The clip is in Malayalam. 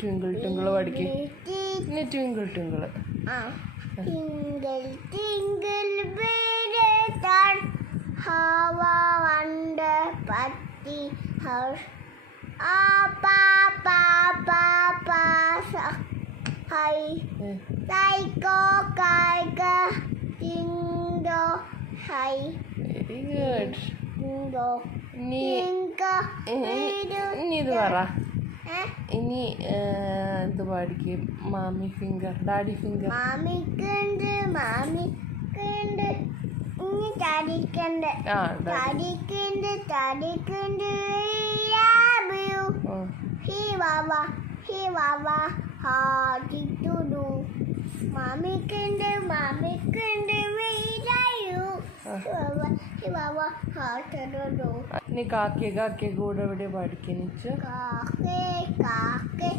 ട്വിങ്കിൾ ട്വിങ്കിൾ പഠിക്ക്. ഇനി twinkle twinkle. Twinkle, twinkle, little star, how I wonder what the house. Pa, pa, pa, pa, hi. Psycho, kaiga, dingo, hi. Very good. Dingo, ഇനി dingo, ഇത് പറ. ഇനി ഇത് പാടിക്കും. മാമി ഫിംഗർ, ഡാഡി ഫിംഗർ. മാമിക്കുണ്ട് ഇനി തടിക്കുണ്ട് ഹി വാവ ഹാടിട്ടുടു മാമിക്കുണ്ട് വീരായു ഹി വാവ ഹാടിട്ടുടു. ഇനി കാക്കേ കൂടെ എവിടെ പാടിക്കുന്നു? കാക്കേ